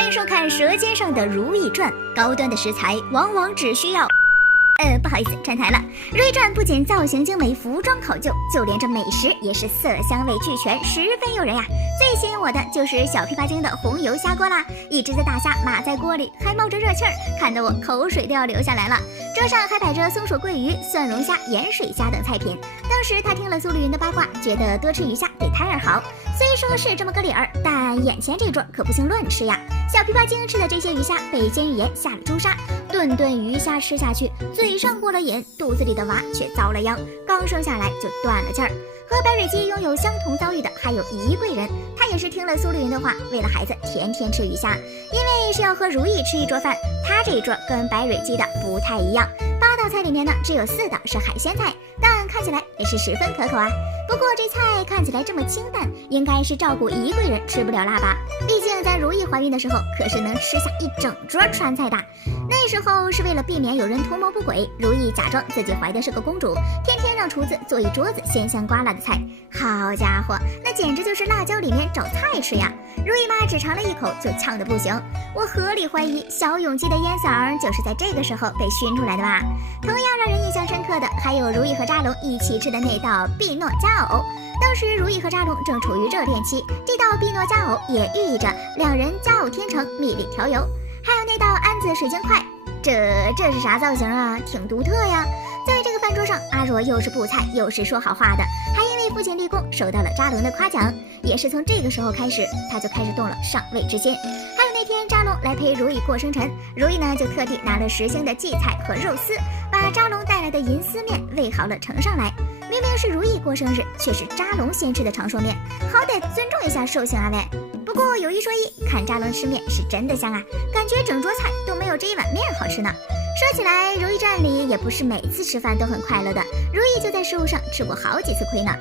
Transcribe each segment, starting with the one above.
欢迎收看《舌尖上的如懿传》，高端的食材往往只需要……不好意思，串台了。《如懿传》不仅造型精美，服装考究，就连这美食也是色香味俱全，十分诱人呀。最吸引我的就是小琵琶精的红油虾锅啦，一只大虾码在锅里，还冒着热气儿，看得我口水都要流下来了。桌上还摆着松鼠桂鱼、蒜蓉虾、盐水虾等菜品。当时他听了苏丽云的八卦，觉得多吃鱼虾对胎儿好。虽说是这么个理儿，但眼前这桌可不行乱吃呀。小琵琶精吃的这些鱼虾被煎鱼盐下了朱砂，顿顿鱼虾吃下去，嘴上过了瘾，肚子里的娃却遭了殃，刚生下来就断了劲儿。和白蕊姬拥有相同遭遇的还有宜贵人，他也是听了苏丽云的话，为了孩子天天吃鱼虾，因为是要和如懿吃一桌饭。他这一桌跟白蕊姬的不太一样，8道菜里面呢只有4道是海鲜菜，但看起来也是十分可口啊。不过这菜看起来这么清淡，应该是照顾宜贵人吃不了辣吧？毕竟在如懿怀孕的时候可是能吃下一整桌川菜的。那时候是为了避免有人图谋不轨，如懿假装自己怀的是个公主，天天让厨子做一桌子鲜香瓜辣的菜。好家伙，那简直就是辣椒里面找菜吃呀！如懿妈只尝了一口就呛得不行，我合理怀疑小永基的烟嗓就是在这个时候被熏出来的吧。同样让人印象深刻的还有如懿和扎龙一起吃的那道碧诺佳藕。当时如懿和扎龙正处于热恋期，这道碧诺佳藕也寓意着两人佳偶天成，蜜里调油。还有那道安子水晶块，这是啥造型啊？挺独特呀！在这个饭桌上，阿若又是布菜又是说好话的，还因为父亲立功受到了扎龙的夸奖。也是从这个时候开始，他就开始动了上位之心。还有那天扎龙来陪如懿过生辰，如懿呢就特地拿了10星的荠菜和肉丝，把扎龙带来的银丝面煨好了盛上来。明明是如懿过生日，却是扎龙先吃的长寿面，好歹尊重一下寿星啊喂！不过有一说一，看扎龙吃面是真的香啊，感觉整桌菜都没有这一碗面好吃呢。说起来，如懿传里也不是每次吃饭都很快乐的，如懿就在食物上吃过好几次亏呢。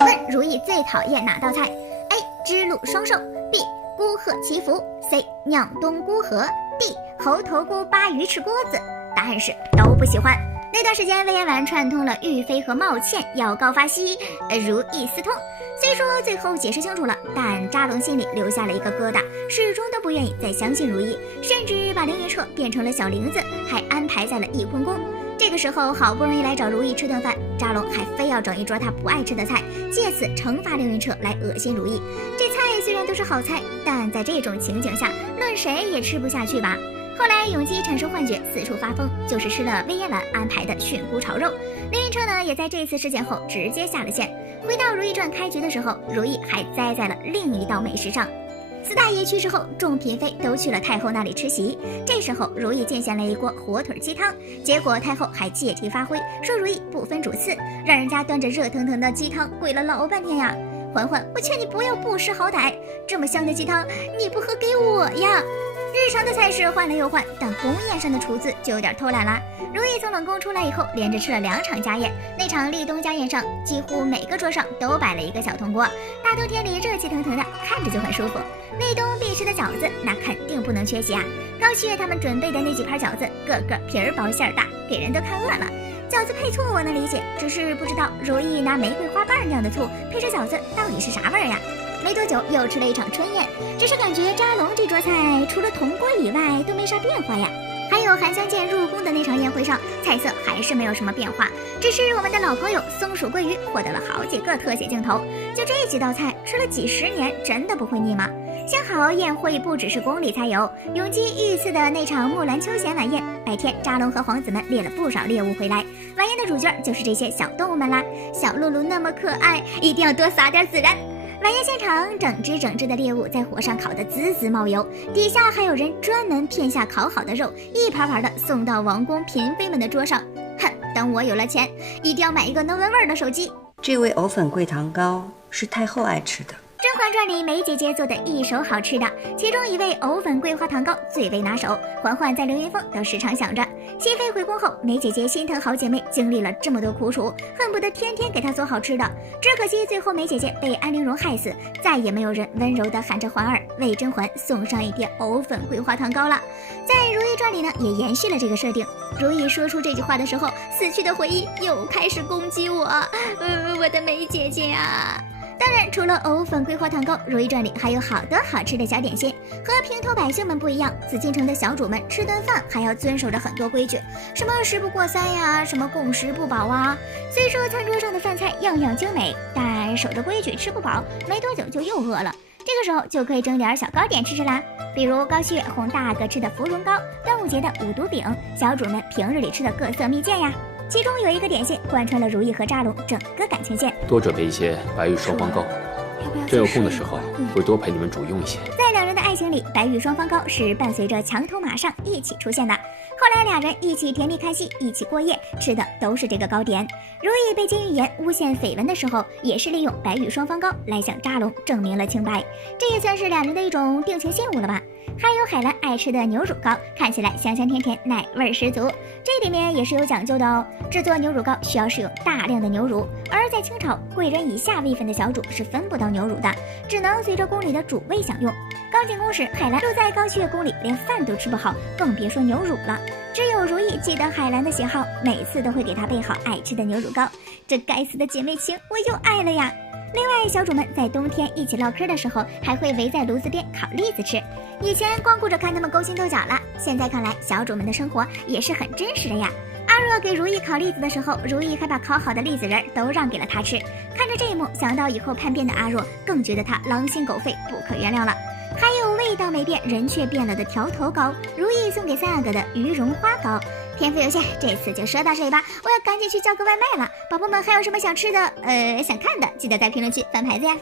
问如懿最讨厌哪道菜 ？A. 知鹿双寿 B. 孤鹤祈福 C. 酿冬菇河 D. 猴头菇鲅鱼翅锅子。答案是都不喜欢。那段时间，魏延婉串通了玉妃和茂倩要告发西如意私通。虽说最后解释清楚了，但扎龙心里留下了一个疙瘩，始终都不愿意再相信如意，甚至把凌云彻变成了小玲子，还安排在了翊坤宫。这个时候好不容易来找如意吃顿饭，扎龙还非要整一桌他不爱吃的菜，借此惩罚凌云彻来恶心如意。这菜虽然都是好菜，但在这种情景下，论谁也吃不下去吧。后来永基产生幻觉，四处发疯，就是吃了魏延婉安排的菌菇炒肉。凌云彻呢，也在这次事件后直接下了线。回到如懿传开局的时候，如懿还栽在了另一道美食上。4大爷去世后，众嫔妃都去了太后那里吃席。这时候如懿进献了一锅火腿鸡汤，结果太后还借题发挥，说如懿不分主次，让人家端着热腾腾的鸡汤跪了老半天呀。嬛嬛，我劝你不要不识好歹，这么香的鸡汤你不喝给我呀。日常的菜式换了又换，但宫宴上的厨子就有点偷懒啦。如懿从冷宫出来以后，连着吃了2场家宴。那场立冬家宴上，几乎每个桌上都摆了一个小铜锅，大冬天里热气腾腾的，看着就很舒服。立冬必吃的饺子，那肯定不能缺席啊。高旭月他们准备的那几盘饺子，个个皮儿薄馅儿大，给人都看饿了。饺子配醋我能理解，只是不知道如懿拿玫瑰花瓣酿的醋配着饺子到底是啥味儿呀？没多久又吃了一场春宴，只是感觉扎龙这桌菜除了铜锅以外都没啥变化呀。还有韩香见入宫的那场宴会上，菜色还是没有什么变化，只是我们的老朋友松鼠桂鱼获得了好几个特写镜头。就这几道菜吃了几十年，真的不会腻吗？幸好宴会不只是宫里才有，永基御赐的那场木兰秋闲晚宴，白天扎龙和皇子们猎了不少猎物回来，晚宴的主角就是这些小动物们啦。小露露那么可爱，一定要多撒点孜然。晚宴现场，整只的猎物在火上烤得滋滋冒油，底下还有人专门片下烤好的肉，一盘盘的送到王宫嫔妃们的桌上。哼，等我有了钱，一定要买一个能闻味儿的手机。这味藕粉桂糖糕是太后爱吃的。《甄嬛传》里梅姐姐做的一手好吃的，其中一味藕粉桂花糖糕最为拿手，嬛嬛在凌云峰都时常想着。熹妃回宫后，梅姐姐心疼好姐妹经历了这么多苦楚，恨不得天天给她做好吃的。只可惜最后梅姐姐被安陵容害死，再也没有人温柔地喊着嬛儿为甄嬛送上一碟藕粉桂花糖糕了。在《如懿传》里呢，也延续了这个设定。如懿说出这句话的时候，死去的回忆又开始攻击我，我的梅姐姐啊！当然，除了藕粉桂花糖糕，《如懿传》里还有好多好吃的小点心。和平头百姓们不一样，紫禁城的小主们吃顿饭还要遵守着很多规矩，什么食不过三呀，什么共食不饱啊。虽说餐桌上的饭菜样样精美，但守着规矩吃不饱，没多久就又饿了。这个时候就可以蒸点小糕点吃吃啦，比如高煦哄大哥吃的芙蓉糕，端午节的五毒饼，小主们平日里吃的各色蜜饯呀。其中有一个点心贯穿了如懿和扎龙整个感情线，多准备一些白玉双方糕，真有空的时候会多陪你们煮用一些。在两人的爱情里，白玉双方糕是伴随着墙头马上一起出现的。后来俩人一起甜蜜开心，一起过夜，吃的都是这个糕点。如懿被金玉妍诬陷绯闻的时候，也是利用白玉双方糕来向扎龙证明了清白，这也算是两人的一种定情信物了吧。还有海兰爱吃的牛乳糕，看起来香香甜甜，奶味十足。这里面也是有讲究的哦。制作牛乳糕需要使用大量的牛乳，而在清朝，贵人以下位分的小主是分不到牛乳的，只能随着宫里的主位享用。刚进宫时，海兰住在高煦宫里，连饭都吃不好，更别说牛乳了。只有如懿记得海兰的喜好，每次都会给她备好爱吃的牛乳糕。这该死的姐妹情，我又爱了呀！另外，小主们在冬天一起唠嗑的时候，还会围在炉子边烤栗子吃。以前光顾着看他们勾心斗角了，现在看来，小主们的生活也是很真实的呀。阿若给如懿烤栗子的时候，如懿还把烤好的栗子仁都让给了她吃。看着这一幕，想到以后叛变的阿若，更觉得她狼心狗肺，不可原谅了。还有味道没变，人却变了的条头糕，如懿送给三阿哥的鱼蓉花糕。篇幅有限，这次就说到这里吧，我要赶紧去叫个外卖了。宝宝们还有什么想吃的、想看的，记得在评论区翻牌子呀。